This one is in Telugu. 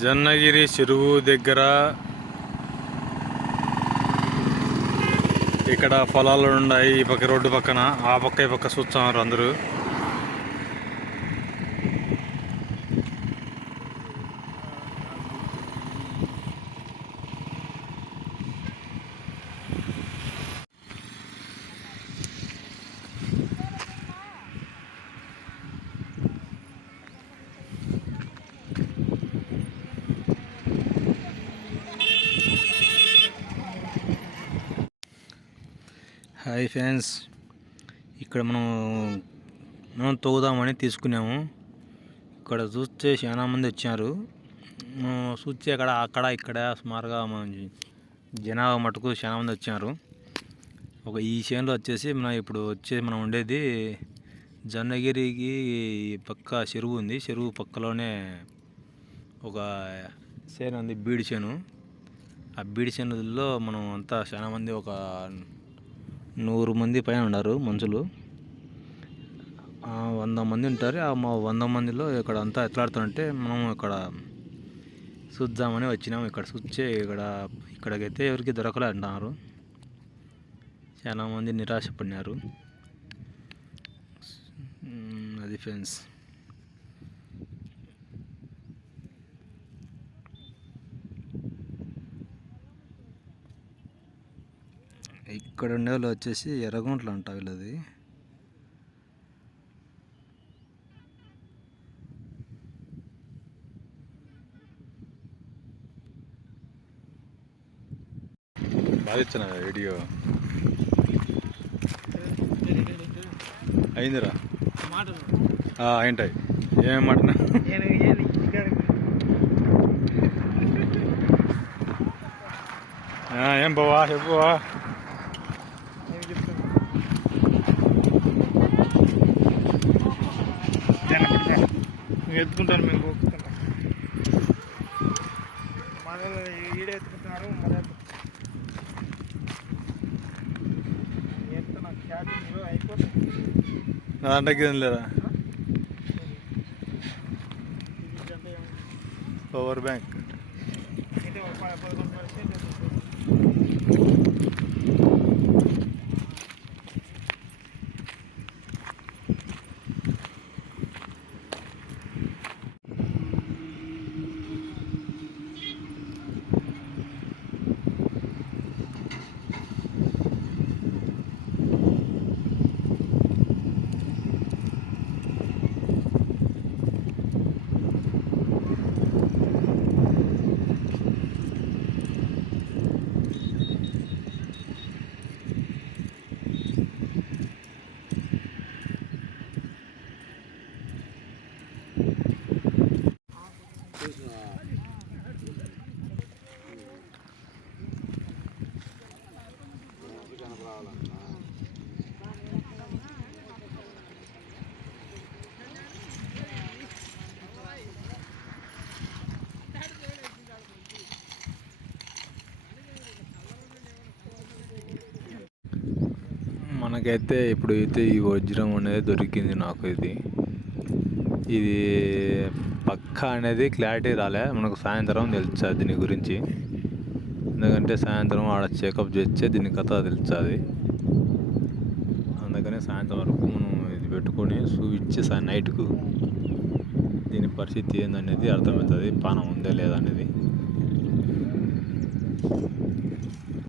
జన్నగిరి చెరువు దగ్గర ఇక్కడ పొలాలు ఉన్నాయి ఈ పక్క రోడ్డు పక్కన ఆ పక్క ఈ పక్క చూస్తున్నారు అందరూ. Hi friends. ఇక్కడ మనం మనం తోగుదామని తీసుకున్నాము. ఇక్కడ చూస్తే చాలా మంది వచ్చారు. మనం చూస్తే అక్కడ అక్కడ ఇక్కడ సుమారుగా మనం జనాభా మటుకు చాలా మంది వచ్చారు. ఒక ఈ చేనులో వచ్చేసి మనం ఇప్పుడు వచ్చే మనం ఉండేది జొన్నగిరికి పక్క చెరువు ఉంది. చెరువు పక్కలోనే ఒక చేను ఉంది బీడి చేను ఆ బీడి చేనులో మనం అంతా చాలామంది ఒక నూరు మంది పైన ఉన్నారు మనుషులు. వంద మంది ఉంటారు. ఆ మా వంద మందిలో ఇక్కడ అంతా ఎట్లాడుతుంటే మనం ఇక్కడ చూద్దామని వచ్చినాం. ఇక్కడ చూస్తే ఇక్కడ ఇక్కడికైతే ఎవరికి దొరకలే అంటున్నారు. చాలా మంది నిరాశపడినారు. అది ఫ్రెండ్స్. ఇక్కడ ఉండే వాళ్ళు వచ్చేసి ఎర్రగుంట్లు అంట వీళ్ళది. బాగా ఇచ్చిన వీడియో? అయిందిరా? మాటలు అయింటాయి. ఏమేమి ఆ, ఏం బావా చెప్పువా నేను ఎత్తుకుంటాను మేము పోకుంటాను మనలో ఈడే ఎత్తుకుంటున్నారు మన ఎత్తున్నా క్యాబిన్ అయిపోతుంది. ఏం లేదా? Power bank. మనకైతే ఇప్పుడు అయితే ఈ వజ్రం అనేది దొరికింది నాకు ఇది ఇది పక్కా అనేది క్లారిటీ రాలే. మనకు సాయంత్రం తెలుస్తుంది దీని గురించి. ఎందుకంటే సాయంత్రం ఆడ చెకప్ చేస్తే దీని కథ తెలుస్తుంది. అందుకనే సాయంత్రం వరకు మనం ఇది పెట్టుకొని చూపించి నైట్కు దీని పరిస్థితి ఏందనేది అర్థమవుతుంది పానం ఉందా లేదా అనేది.